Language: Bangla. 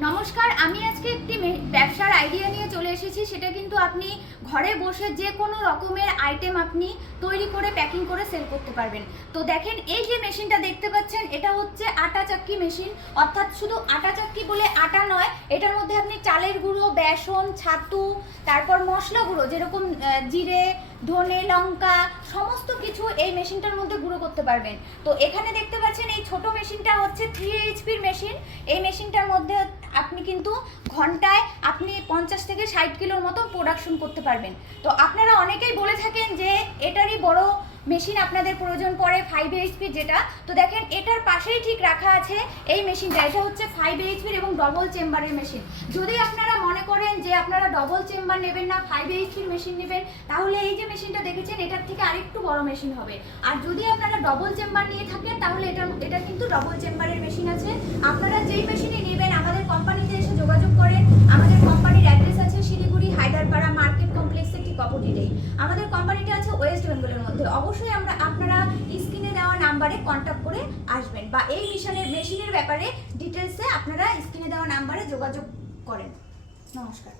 নমস্কার, আমি আজকে একটি ব্যবসার আইডিয়া নিয়ে চলে এসেছি। সেটা কিন্তু আপনি ঘরে বসে যে কোনো রকমের আইটেম আপনি তৈরি করে প্যাকিং করে সেল করতে পারবেন। তো দেখেন, এই যে মেশিনটা দেখতে পাচ্ছেন, এটা হচ্ছে আটা চাক্কি মেশিন। অর্থাৎ শুধু আটা চাক্কি বলে আটা নয়, এটার মধ্যে আপনি চালের গুঁড়ো, বেসন, ছাতু, তারপর মশলা গুঁড়ো যেরকম জিরে, ধনে, লঙ্কা, সমস্ত কিছু এই মেশিনটার মধ্যে গুঁড়ো করতে পারবেন। তো এখানে দেখতে পাচ্ছেন এই ছোট মেশিনটা হচ্ছে 3 এইচপির মেশিন। এই মেশিনটার মধ্যে আপনি কিন্তু ঘন্টায় আপনি 50 থেকে 60 কিলোর মতো প্রোডাকশন করতে পারবেন। তো আপনারা অনেকেই বলে থাকেন যে এটারই বড় মেশিন আপনাদের প্রয়োজন পড়ে 5 এইচপি যেটা। তো দেখেন, এটার পাশেই ঠিক রাখা আছে এই মেশিনটা। এটা হচ্ছে 5 এইচপির এবং ডবল চেম্বারের মেশিন। যদি আপনারা মনে করেন যে আপনারা ডবল চেম্বার নেবেন না, 5 এইচপির মেশিন নেবেন, তাহলে এই যে মেশিনটা দেখেছেন এটার থেকে আরেকটু বড় মেশিন হবে। আর যদি আপনারা ডবল চেম্বার নিয়ে থাকেন, তাহলে এটা কিন্তু ডবল চেম্বারের মেশিন আছে। আপনারা যেই মেশিনই নেবেন আমাদের কোম্পানিতে এসে যোগাযোগ করেন। আমাদের কোম্পানির অ্যাড্রেস আছে শিলিগুড়ি হায়দারপাড়া মার্কেট কমপ্লেক্সের ঠিক অপোজিটেই। আমাদের কোম্পানিটা আছে ওয়েস্ট বেঙ্গলের মধ্যে। অবশ্যই আপনারা স্ক্রিনে দেওয়া নাম্বারে কন্ট্যাক্ট করে আসবেন, বা এই মেশিনের ব্যাপারে ডিটেলসে আপনারা স্ক্রিনে দেওয়া নাম্বারে যোগাযোগ করেন। নমস্কার।